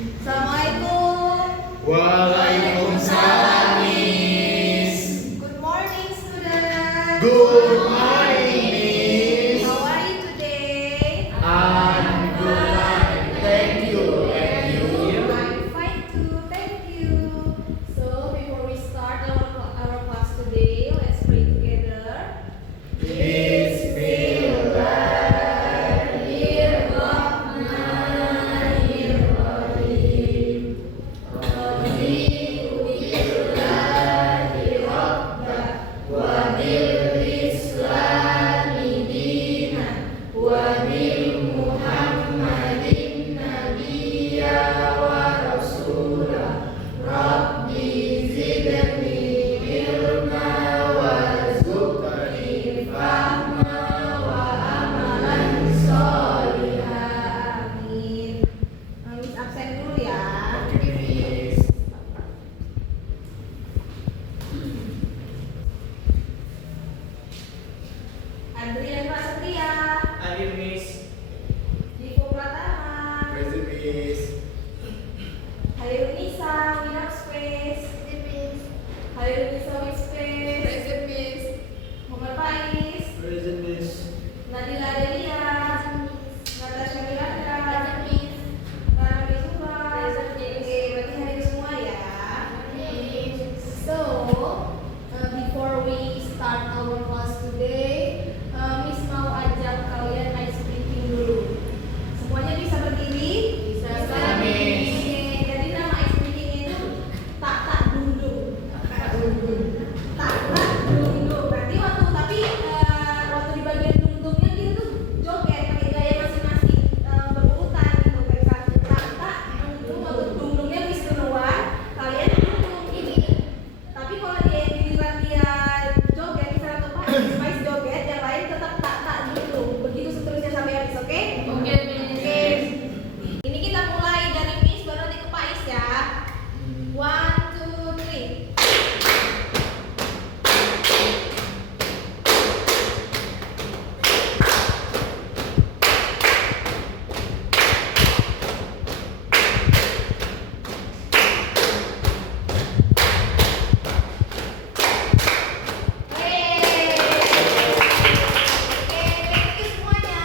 Assalamualaikum. Waalaikumsalam, Miss. Good morning, students. Good morning, Miss. How are you today? I'm good. Thank you. And you? I'm fine too. Thank you. So before we start our class today, let's pray together. Amin. Miss absen dulu ya. Oke, Miss. Adrian Prasetya, Hadir, Miss. Divo Pratama, Present, Miss. Hairun Nisa, Winner Space, Hairun Nisa with Space, Muhammad Faiz, Present, Miss. Nadila Delia, Natasha Miranda, Rana Mizura. Oke, berarti hadir semua ya. So, before we start our class today, Miss mau ajak kalian ice breathing dulu. Semuanya bisa berdiri? Bisa, Miss. Oke, jadi nama ice breathing itu tak dundung. Tak dundung. Berarti waktu di bagian dundungnya kita tuh joget pakai gaya masing-masing, berurutan gitu kayak tak dundung. Waktu dundungnya bis duluan, kalian dundung ini. Tapi kalau dia giliran dia joget misalnya atau Spice joget, yang lain tetap tak dundung. Begitu seterusnya sampai habis, oke? Oke. Ini kita mulai dari Miss baru nanti ke Pais ya. 1, 2, 3. Thank you semuanya.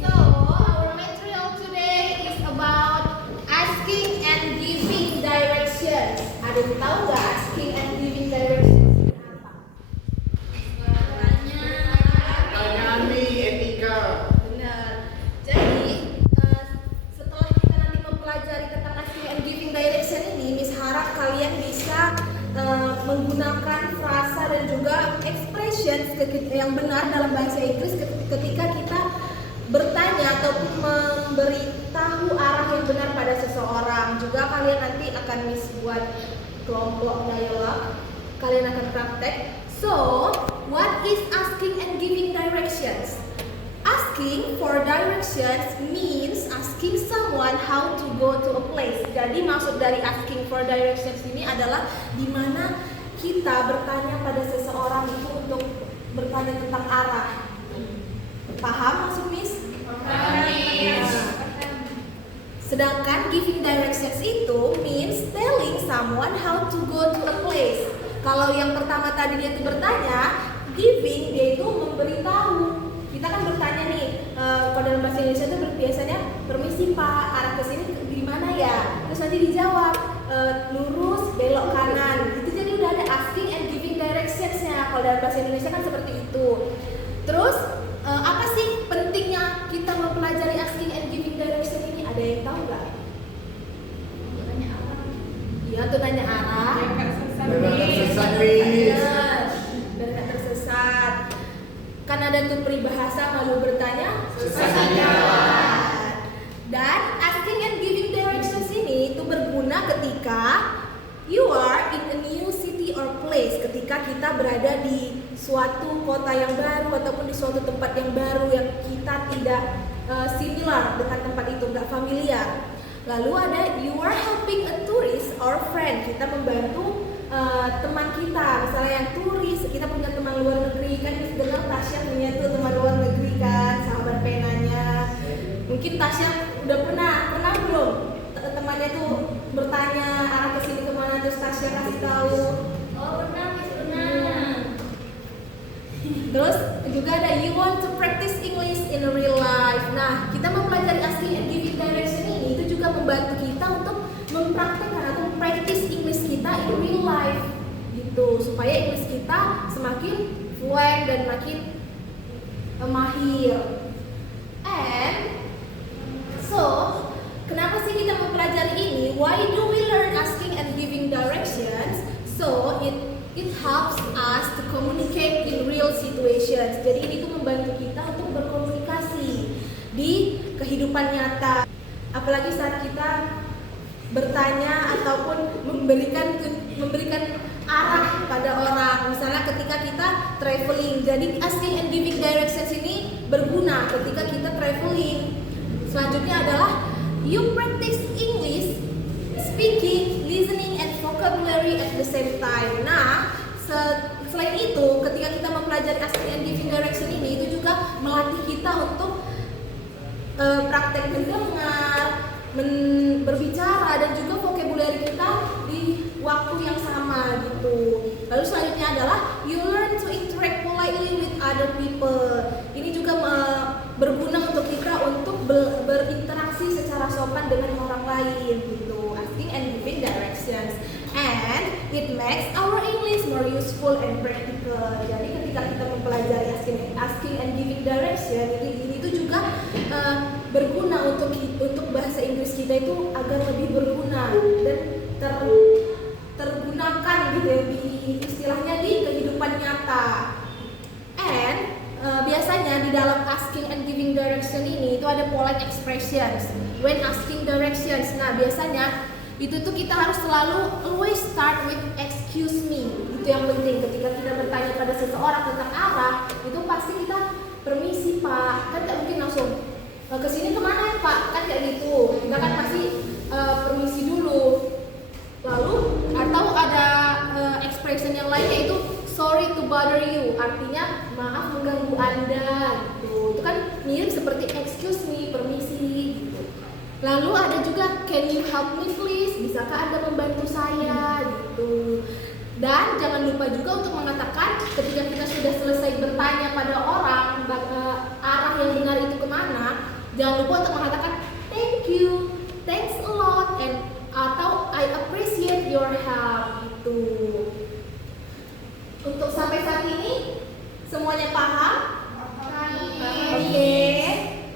So, our material today is about asking and giving directions. Ada yang tahu nggak asking and giving directions itu apa? Tanya Mi, etika. Benar. Jadi setelah kita nanti mempelajari tentang asking and giving direction ini, Miss harap kalian bisa menggunakan frasa dan juga expressions yang benar dalam bahasa Inggris ketika kita bertanya ataupun memberitahu arah yang benar pada seseorang. Juga kalian nanti akan Miss buat kelompok dialog. Kalian akan praktek. So, what is asking and giving directions? Asking for directions means asking someone how to go to a place. Jadi maksud dari asking for directions ini adalah di mana kita bertanya pada seseorang itu untuk bertanya tentang arah. Paham maksud Miss? Nah, sedangkan giving directions itu means telling someone how to go to a place. Kalau yang pertama tadi dia itu bertanya, giving dia itu memberitahu. Kita kan bertanya nih, kalau dalam bahasa Indonesia itu biasanya permisi Pak, arah ke sini di mana ya? Terus nanti dijawab lurus, belok kanan. Itu jadi udah ada asking and giving directions-nya. Kalau dalam bahasa Indonesia kan seperti itu. Terus apa sih pentingnya kita mempelajari asking and giving direction ini? Ada yang tahu nggak? Nanya arah. Iya, untuk nanya arah. Biar nggak tersesat, Miss. Biar nggak tersesat. Kan ada tuh peribahasa malu bertanya Sesat menjawab. Dan asking and giving directions ini itu berguna ketika you are in a new city or place, ketika kita berada di suatu kota yang baru ataupun di suatu tempat yang baru yang kita tidak similar dengan tempat itu, nggak familiar. Lalu ada you are helping a tourist or friend, kita membantu teman kita, misalnya yang turis, kita punya teman luar negeri, kan bisa dengar Tasya punya tuh teman luar negeri kan, sahabat penanya. Mungkin Tasya udah pernah belum bertanya arah ke sini kemana, terus Tasya kasih tahu. Oh pernah, Miss, pernah. Terus juga ada you want to practice English in real life. Nah, kita mempelajari asking and giving direction ini itu juga membantu kita untuk mempraktekkan atau practice English kita in real life gitu, supaya English kita semakin fluent dan makin mahir. And so, kenapa sih kita mempelajari ini? Why do we learn asking and giving directions? So it helps us to communicate in real situations. Jadi ini tuh membantu kita untuk berkomunikasi di kehidupan nyata. Apalagi saat kita bertanya ataupun memberikan arah pada orang. Misalnya ketika kita traveling. Jadi asking and giving directions ini berguna ketika kita traveling. Selanjutnya adalah you practice English speaking, listening, and vocabulary at the same time. Nah, selain itu, ketika kita mempelajari asking and giving direction ini, itu juga melatih kita untuk praktek mendengar, berbicara, dan juga vocabulary kita di waktu yang sama gitu. Lalu selanjutnya adalah you learn to interact politely with other people. Ini juga berguna untuk kita untuk berinteraksi secara sopan dengan orang lain gitu. Asking and giving directions, and it makes our English more useful and practical. Jadi ketika kita mempelajari asking and giving direction, ini itu juga berguna untuk bahasa Inggris kita itu agar lebih berguna dan tergunakan gitu ya, istilahnya di kehidupan nyata. And biasanya di dalam asking and giving direction ini itu ada polite expressions when asking directions. Nah, biasanya itu tuh kita harus selalu always start with excuse me. Itu yang penting ketika kita bertanya pada seseorang tentang arah, itu pasti kita permisi Pak. Kan tidak mungkin langsung ke sini kemana ya Pak? Kan kayak gitu. Kita kan pasti permisi dulu. Lalu atau ada expression yang lain yaitu sorry to bother you, artinya maaf mengganggu Anda gitu. Itu kan mirip seperti excuse me, permisi gitu. Lalu ada juga can you help me please, bisakah Anda membantu saya gitu. Dan jangan lupa juga untuk mengatakan ketika kita sudah selesai bertanya pada orang arah yang benar itu kemana, jangan lupa untuk mengatakan thank you, thanks a lot, and atau I appreciate your help gitu. Untuk sampai saat ini semuanya paham? Oke.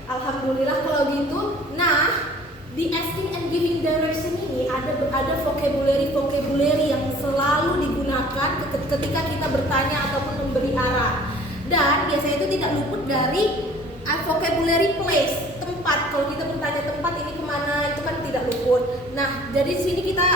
Alhamdulillah kalau gitu. Nah, di asking and giving direction ini ada vocabulary yang selalu digunakan ketika kita bertanya ataupun memberi arah. Dan biasanya itu tidak luput dari vocabulary place, tempat. Kalau kita bertanya tempat ini kemana, itu kan tidak luput. Nah, jadi di sini kita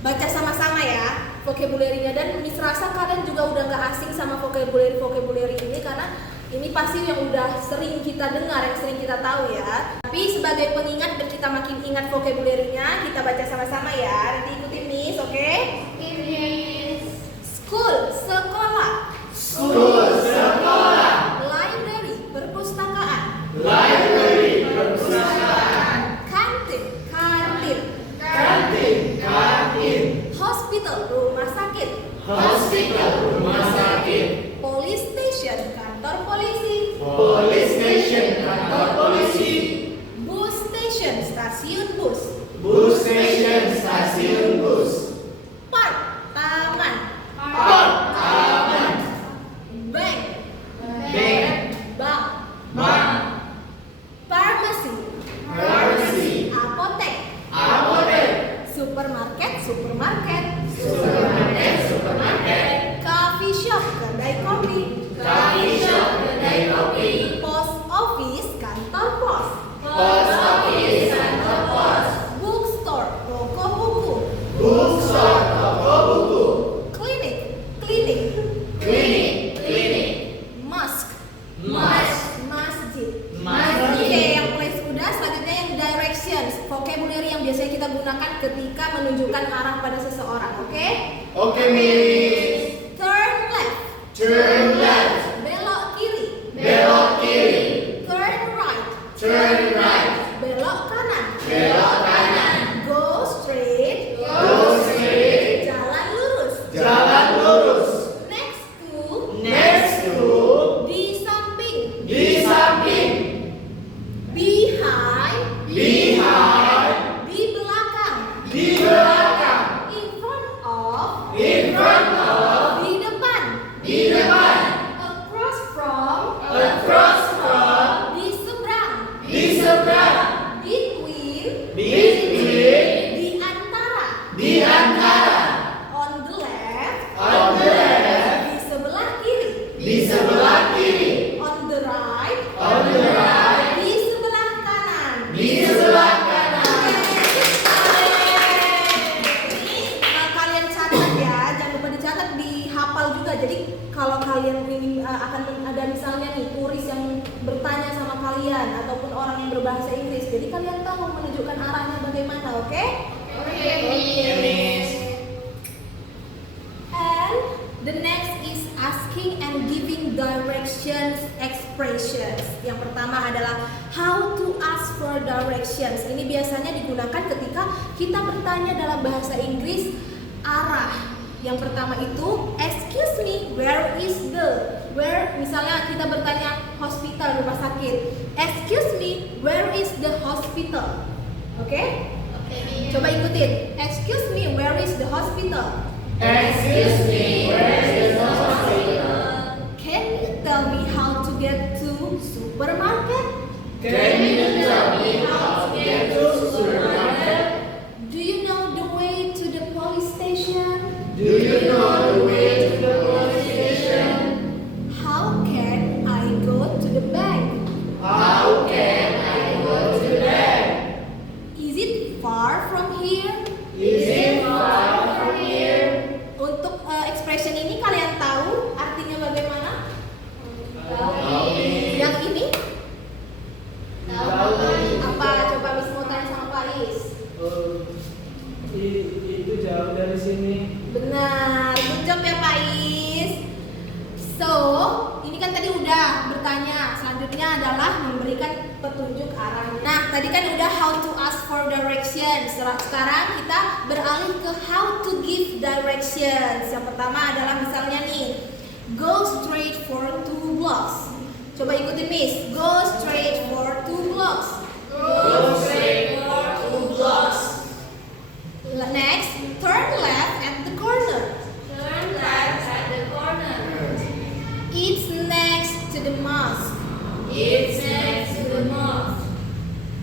baca sama-sama ya vocabulary-nya, dan Miss rasa kalian juga udah gak asing sama vocabulary ini karena ini pasti yang udah sering kita dengar, yang sering kita tahu ya. Tapi sebagai pengingat biar kita makin ingat vocabulary-nya, kita baca sama-sama ya. Nanti ikutin Miss, oke? Miss. School, sekolah. School, sekolah. Library, perpustakaan. Library, perpustakaan. Kantin, kantin. Kantin, kantin. Hospital, rumah sakit. Hospital, rumah sakit. Police station, kantor polisi. Police station, kantor polisi. Bus station, stasiun bus. Bus station, stasiun bus. Park, taman. Park, taman. Bank, Bank, bank. bank. Pharmacy, Pharmacy, apotek. apotek. Supermarket, supermarket. Supermarket, supermarket. Coffee shop, kedai kopi. Coffee shop, kedai kopi. Post office, kantor pos. Post office, kantor pos. Bookstore, toko buku. Bookstore, toko buku. Klinik, klinik. Klinik, klinik. Mosque, Mas, masjid. masjid. Oke, yang place udah. Selanjutnya yang directions, vocabulary yang biasanya kita gunakan ketika menunjukkan arah pada seseorang. Oke? Oke, Miss. Turn left, Turn left. belok kiri. Belok kiri. Turn right, Turn right. belok kanan. Belok kanan. Go straight. kalian ataupun orang yang berbahasa Inggris. Jadi kalian tahu menunjukkan arahnya bagaimana, oke? Oke, Miss. And the next is asking and giving directions expressions. Yang pertama adalah how to ask for directions. Ini biasanya digunakan ketika kita bertanya dalam bahasa Inggris arah. Yang pertama itu excuse me, where is the? Where misalnya kita bertanya hospital, rumah sakit. Excuse me, where is the hospital? Oke? Coba ikutin. Excuse me, where is the hospital? Excuse me, where is the hospital? Can you tell me how to get to supermarket? Can you tell me how to get to supermarket? Do you know the way to the police station? Do you know the way to the police station? How can I go to the bank? How can I go to the bank? Is it far from here? Is it far from here? Untuk expression ini kalian tahu artinya bagaimana? Yang ini apa? Coba Miss mau tanya sama Pak Is. Itu jauh dari sini. Benar, good job ya Pak Is. So, ini kan tadi udah bertanya. Selanjutnya adalah memberikan petunjuk arah. Nah, tadi kan udah how to ask for directions. Sekarang kita beralih ke how to give directions. Yang pertama adalah misalnya nih, go straight for 2 blocks. Coba ikutin Miss. Go straight for 2 blocks. Go straight for 2 blocks. Next, turn left at the corner. Turn left at the corner. It's next to the mosque. It's next to the mosque.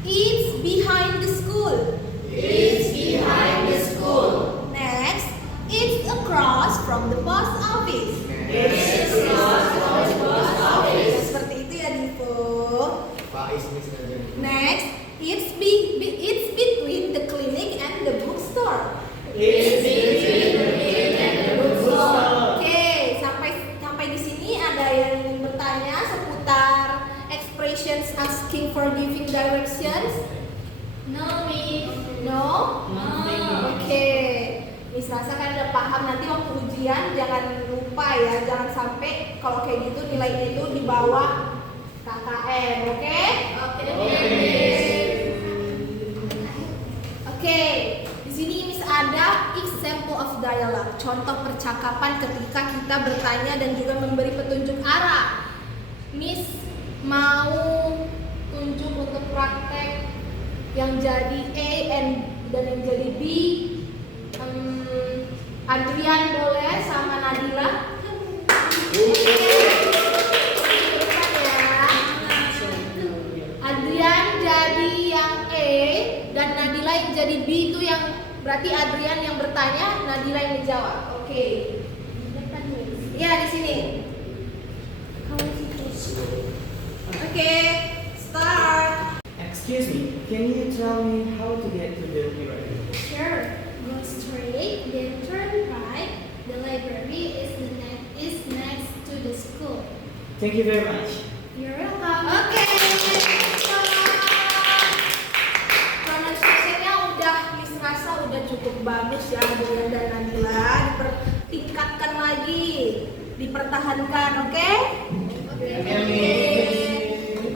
It's behind the school. It's behind the school. Next, it's across from the post office. It's across from the post office. Seperti itu ya Divo. Pak Is Miss aja. Next, it's between the clinic and the bookstore. It's between the clinic and the bookstore. Oke, sampai di sini ada yang bertanya seputar expressions asking for giving directions. No, Miss. No? No. Oke. Miss rasa kan udah paham, nanti waktu ujian jangan lupa ya, jangan sampai kalau kayak gitu nilainya itu di bawah KKM, oke? Oke, di sini Miss ada example of dialogue, contoh percakapan ketika kita bertanya dan juga memberi petunjuk arah. Miss mau tunjuk untuk praktek yang jadi A dan yang jadi B. Adrian boleh sama Nadila. Depan ya. Adrian jadi yang A dan Nadila yang jadi B, itu yang berarti Adrian yang bertanya, Nadila yang dijawab. Oke. Depan Miss. Ya di sini. Oke, start. Excuse me, can you tell me how to get to the library? Sure. Go straight, then turn right. The library is next to the school. Thank you very much. You're welcome. Oke. Pronunciation-nya udah Miss rasa udah cukup bagus ya Adrian dan Nadila. Dipertingkatkan lagi, dipertahankan, oke?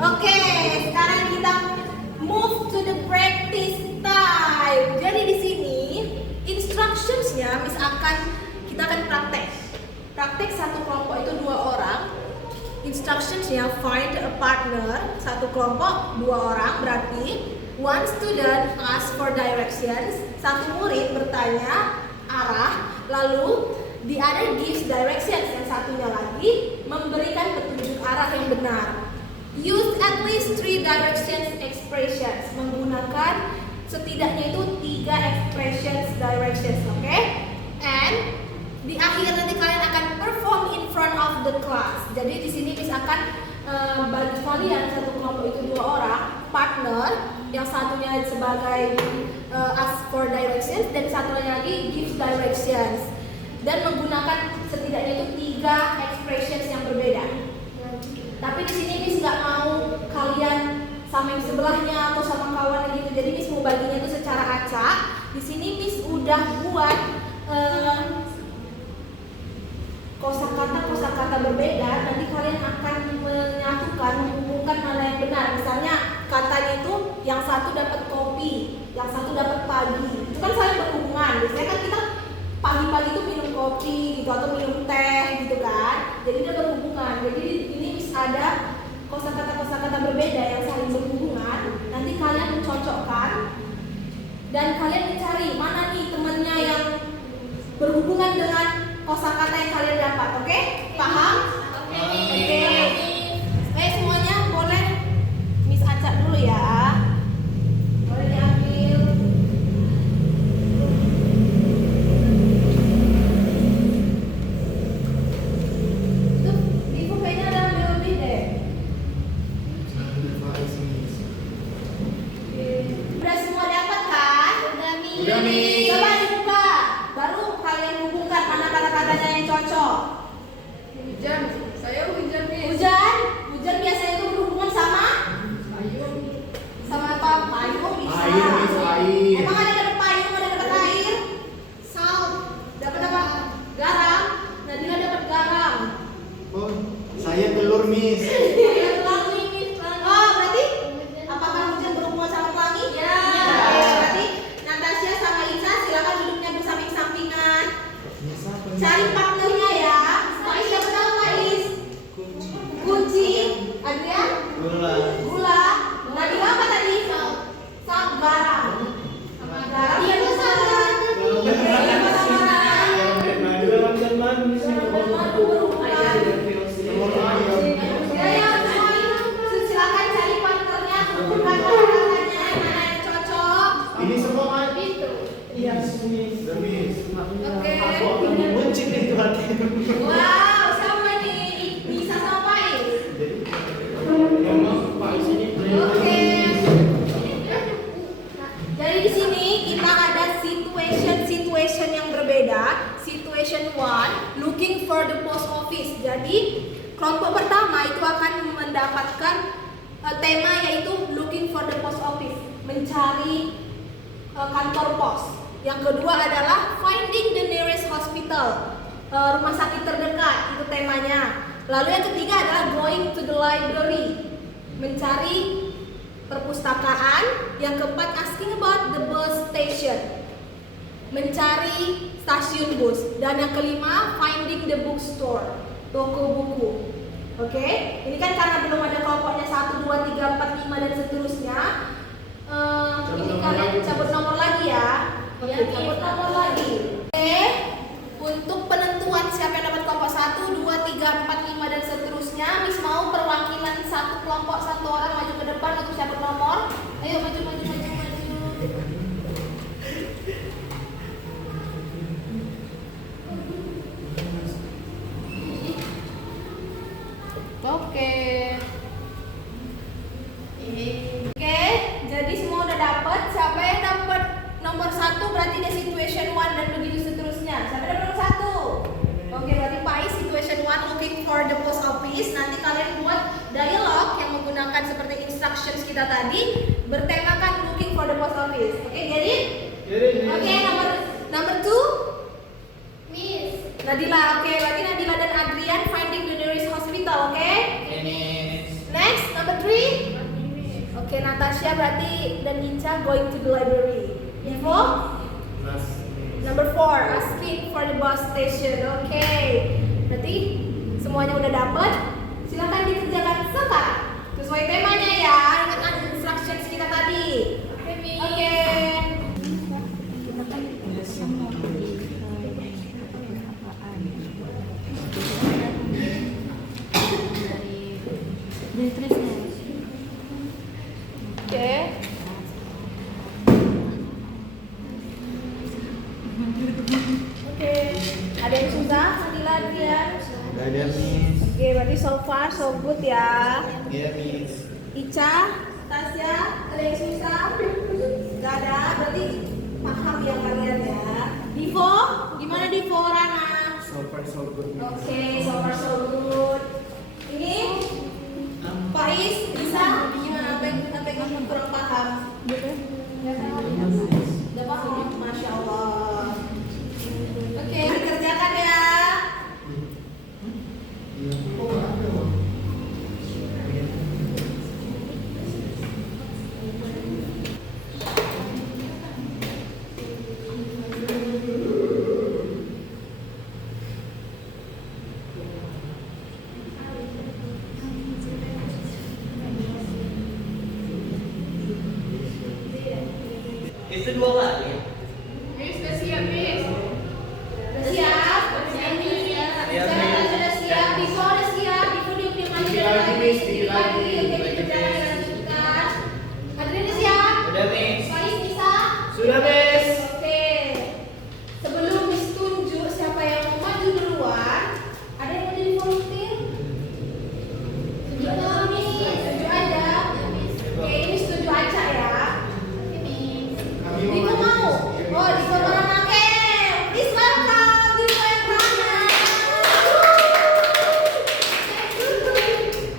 Oke, sekarang kita move to the practice time. Jadi di sini instructions-nya kita akan praktek. Praktek satu kelompok itu 2 orang. Instructions-nya find a partner, satu kelompok 2 orang, berarti one student ask for directions, satu murid bertanya arah, lalu the other gives directions, yang satunya lagi memberikan petunjuk arah yang benar. Use at least 3 directions expressions, menggunakan setidaknya itu 3 expressions directions, oke? And di akhir nanti kalian akan perform in front of the class. Jadi di sini Miss akan bagi kalian satu kelompok itu 2 orang partner, yang satunya sebagai ask for directions dan satunya lagi gives directions, dan menggunakan setidaknya itu 3 expressions yang berbeda. Tapi di sini Miss nggak mau kalian sama yang sebelahnya atau sama kawan gitu. Jadi Miss mau baginya itu secara acak. Di sini Miss udah buat kosakata berbeda. Nanti kalian akan menyatukan, menghubungkan mana yang benar. Misalnya katanya itu yang satu dapat kopi, yang satu dapat pagi. Itu kan saling berhubungan. Biasanya kan kita pagi-pagi itu minum kopi gitu atau minum teh gitu kan. Jadi dia berhubungan. Jadi ini Miss ada kosakata berbeda yang saling berhubungan. Nanti kalian mencocokkan dan kalian mencari mana nih temannya yang berhubungan dengan kosakata yang kalian dapat. Oke? Paham? Oke. Semuanya boleh Miss acak dulu ya. Boleh diambil. Itu di bukunya ada lebih deh. Udah semua dapat kan? Udah, Miss. Coba dibuka. Baru kalian hubungkan mana kata-katanya yang cocok. Hujan. Saya hujan, Miss. Hujan biasanya itu berhubungan sama apa? Payung bisa. Air, Miss, air. Emang ada dapat payung, ada dapat air? Salt. Dapat apa? Garam. Nadila dapat garam. Oh, saya telur, Miss. Oh, berarti apakah hujan berhubungan sama pelangi? Ya. Oke, berarti Natasha sama Isa silakan duduknya bersamping-sampingan. Cari partnernya ya. Faiz dapat apa Faiz? Kunci. Adrian? Gula. Nadila apa tadi? Salt. Garam. Garam. Iya, betul. Silakan cari partnernya, hubungkan kata-katanya mana yang cocok. Ini semua kan? Iya, Miss. Udah, Miss. Oke. Aku akan mengunci pintu hati. Wow, siapa nih? Bisa sama Faiz. Oke. Jadi di sini kita ada situation yang berbeda. Situation 1, looking for the post office. Jadi kelompok pertama itu akan mendapatkan tema yaitu looking for the post office, mencari kantor pos. Yang kedua adalah finding the nearest hospital, rumah sakit terdekat, itu temanya. Lalu yang ketiga adalah going to the library, mencari perpustakaan. Yang keempat asking about the bus station, mencari stasiun bus. Dan yang kelima finding the bookstore, toko buku. Oke, ini kan karena belum ada kelompoknya 1, 2, 3, 4, 5 dan seterusnya. Ini kalian cabut nomor lagi ya. Oke, cabut nomor lagi. Oke, untuk penentuan siapa yang dapat kelompok 1, 2, 3, 4, 5 dan seterusnya, Miss mau perwakilan satu kelompok, satu orang maju ke depan untuk cabut nomor. Ayo maju. Oke, jadi semua udah dapat. Siapa yang dapat nomor 1 berarti dia situation 1 dan begitu seterusnya. Siapa dapat nomor 1? Oke, berarti Faiz situation 1 looking for the post office. Nanti kalian buat dialog yang menggunakan seperti instructions kita tadi, bertemakan looking for the post office. Oke, jadi? Oke, number 2? Miss. Nadila. Oke, berarti Nadila dan Adrian finding the nearest hospital. Oke? Next, number 3? Oke, Natasha berarti dan Ica going to the library. Info? Number 4, asking for the bus station. Oke, berarti semuanya udah dapat. Silakan dikerjakan sekarang sesuai temanya ya. Ingat instructions kita tadi. Oke. Oke. Oke. Ada yang susah? Nadila, Adrian? Udah ada, Miss. Oke, berarti so far so good ya. Iya, Miss. Ica, Tasya, ada yang susah? Gak ada, berarti paham ya kalian ya. Divo, gimana Divo, Rana? So far so good. Oke, so far so good. Ini Faiz, bisa? Gimana? Apa yang dua kali. Miss, udah siap, Miss. Udah siap? Iya, Sudah siap? Before udah siap? Before diam-diam aja Dikit dari lagi, Miss, dikit Dikit lagi. Oke, Dikit kita lagi, jalan Miss. lanjutkan. Adrian udah siap? Udah, Miss. Faiz bisa? Sudah, Miss. Oke. Sebelum Miss tunjuk siapa yang mau maju duluan, ada yang mau jadi volunteer? Tunjuk dong, Miss. Tunjuk aja. Oke, ini setuju aja ya. Kami Diko mau? Oh, Diko orang make. Please welcome Diko yang mana?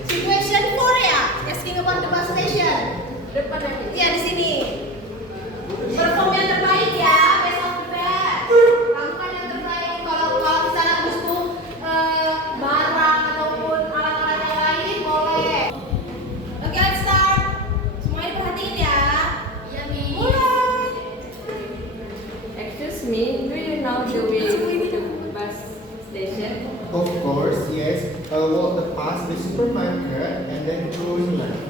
Situation 4 ya? Asking about the bus station. Depan lagi. Iya, di sini. Perform yang terbaik ya, best of the best. Lakukan yang terbaik. Kalau misalnya butuh barang ataupun alat-alat yang lain boleh. Oke, let's start. Semuanya diperhatiin ya. Iya, Miss. Mulai. Excuse me, do you know the way to the bus station? Of course, yes. Walk past the supermarket and then turn left.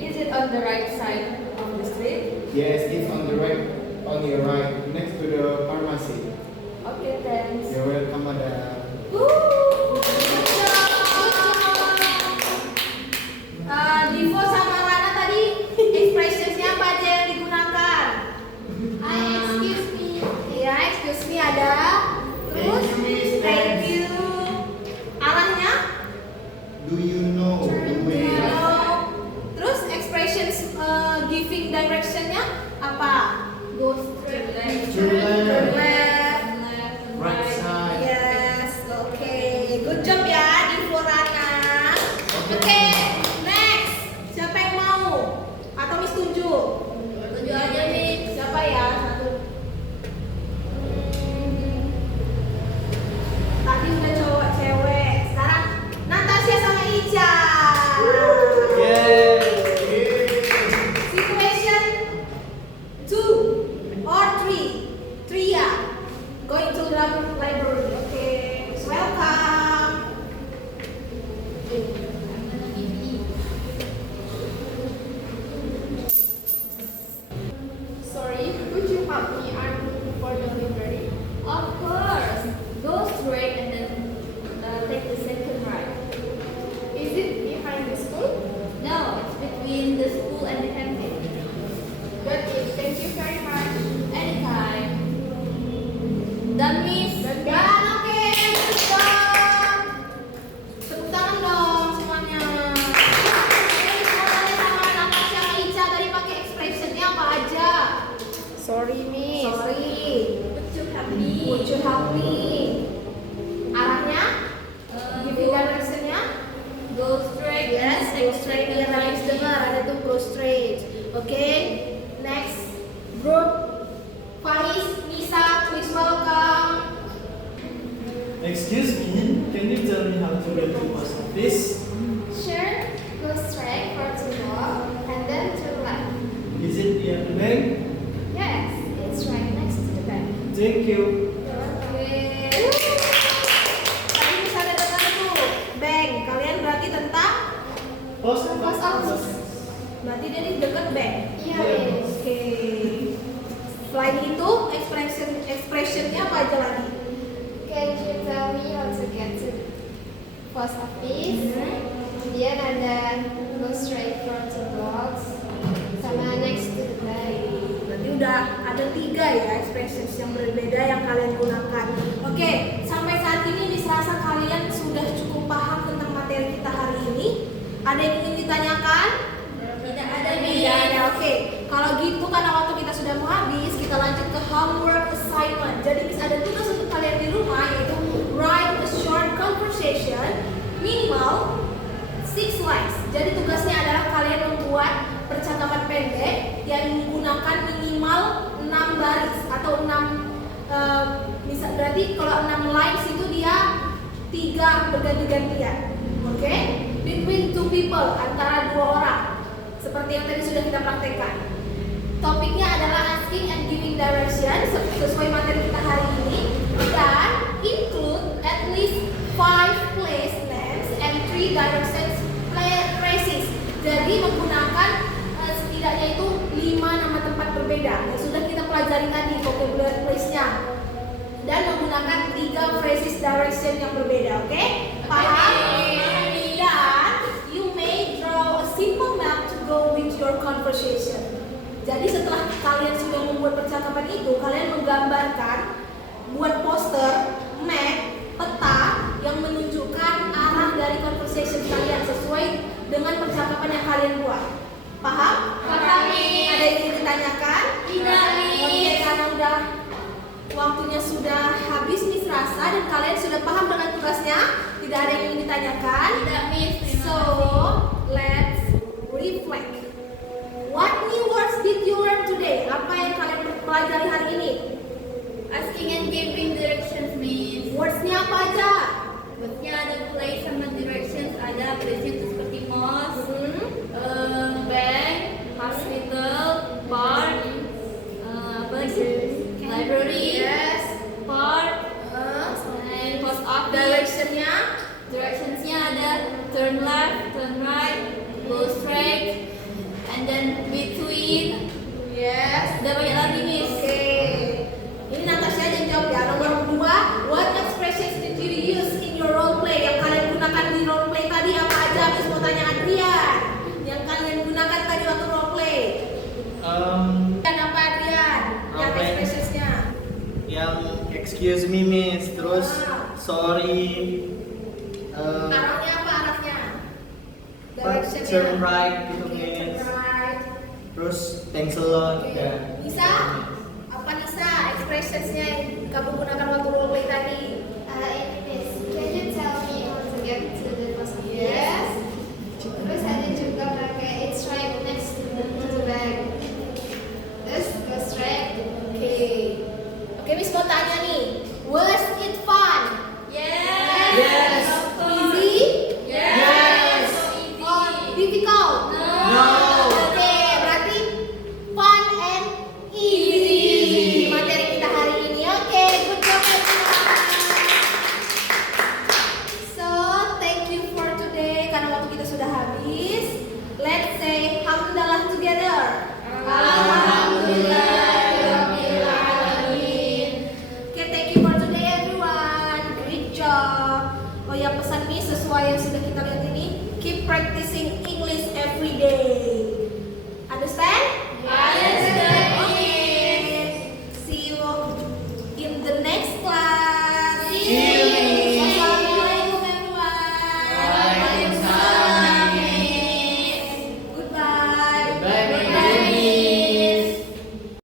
Is it on the right side of the street? Yes, it's on the right, on your right, next to the pharmacy. Okay, thanks. You're welcome, madam. Good job. Divo sama Rana tadi expressionsnya apa aja yang digunakan? Excuse me. Iya, excuse me ada. Terus, Thank you, Miss. thank you. Arahnya? Do you know the way? Terus expressions giving directionnya apa? Go straight. Turn Turn left. left. Right side. Yes, oke. Good job ya, Divo Rana. Oke. Oke, next. Siapa yang mau? Atau Miss tunjuk? Tunjuk aja, Miss. Siapa ya? Satu. Tadi udah cowok cewek. Sekarang Natasha sama Ica. Yeay. Situation 2 or 3. 3 ya. Going to the library. Oke. Welcome. I'm gonna give you. Sorry, could you help me? I'm looking for the library. Of course. Go straight and then take the second right. Is it behind the school? No, it's between the school and the canteen. Got it. Thank you very much. Anytime. Done, Miss? Dan oke. Good job. Tepuk tangan dong semuanya. Oke, semuanya sama Natasha sama Ica tadi pakai expressionnya apa aja? Sorry, Miss. Sorry. Would you help me? Would you help me? Arahnya? Giving directionnya? Go straight. Yes, go straight. Biar Nalis dengar ada tuh go straight. Oke, next group. Faiz, Nisa, please welcome. Excuse me, can you tell me how to get to post office? Sure. Go straight for to walk and then turn left. Is it near the bank? Yes, it's right next to the bank. Thank you. Oke. Tadi bisa ada dengar tuh, bank. Kalian berarti tentang? Post Post office. Berarti dia di dekat bank. Iya, Iya. Miss. Oke. Selain itu, expressionnya apa aja lagi? Can you tell me how to get to the post office? Kemudian ada go straight for to blocks sama next to the bank. Berarti udah ada 3 ya expressions yang berbeda yang kalian gunakan. Oke, sampai saat ini dirasa kalian sudah cukup paham tentang materi kita hari ini. Ada yang ingin ditanyakan? Tidak ada, Miss. Tidak ada. Oke, kalau gitu karena waktu kita sudah mau habis, kita lanjut ke homework assignment. Jadi bisa ada tugas untuk kalian di rumah yaitu write a short conversation minimal 6 lines. Jadi tugasnya adalah kalian membuat percakapan pendek yang menggunakan minimal 6 baris atau 6 misal berarti kalau 6 lines itu dia 3 berganti-gantian. Oke? Between 2 people, antara 2 orang. Seperti yang tadi sudah kita praktekkan. Topiknya adalah asking and giving direction sesuai materi kita hari ini dan include at least 5 place names and 3 directions phrases. Jadi menggunakan setidaknya itu 5 nama tempat berbeda yang sudah kita pelajari pelajari tadi vocabulary place-nya dan menggunakan 3 phrases direction yang berbeda, oke? Paham? Dan you may draw a simple map to go with your conversation. Jadi setelah kalian sudah membuat percakapan itu, kalian menggambarkan, buat poster, map, peta yang menunjukkan arah dari conversation kalian sesuai dengan percakapan yang kalian buat. Paham? Paham. Ada yang ingin ditanyakan? Tidak, Miss. Oke, karena udah waktunya sudah habis Miss rasa dan kalian sudah paham dengan tugasnya, tidak ada yang ingin ditanyakan. Tidak, Miss. Terima So, kasih. let's reflect. What new words did you learn today? Apa yang kalian pelajari hari ini? Asking and giving directions, Miss. Words-nya apa aja? Buatnya ada place sama directions, ada place-nya itu seperti mosque, bank, hospital, park, apa lagi? Library, Yes. park, and post office. Direction-nya? Directions-nya ada turn left, turn right, go straight, and then between. Yes. Ada banyak lagi, Miss. Oke. Ini Natasha yang jawab ya. Nomor 2, what expressions did you use in your role play? Yang kalian gunakan di role play tadi apa aja? Miss mau tanya Adrian. Yang kalian gunakan tadi waktu role play. Dan apa Adrian? Yang Role play. expressionsnya. Yang excuse me miss, terus Ah. sorry, Arahnya apa arahnya? Directionnya. turn right gitu Oke, turn miss, right. terus thanks a lot. Oke. Ya. Nisa? Apa Nisa expressionsnya yang kamu gunakan waktu role play tadi? Ini Miss, can you tell me how to get to the post office? Yes. Terus ada juga pakai it's right next to the bank. Terus go straight. Oke. Oke, Miss mau tanya nih. Was it fun? Yes. Yes. Easy? Yes. Or difficult? No. Oke, berarti fun and easy. Materi kita hari ini. Oke, good job everyone. So, thank you for today. Karena waktu kita sudah habis. Let's say Alhamdulillah together. Okay, thank you for today everyone. Great job. Oh ya, pesan Miss sesuai yang sudah kita lihat ini, keep practicing English every day. Understand?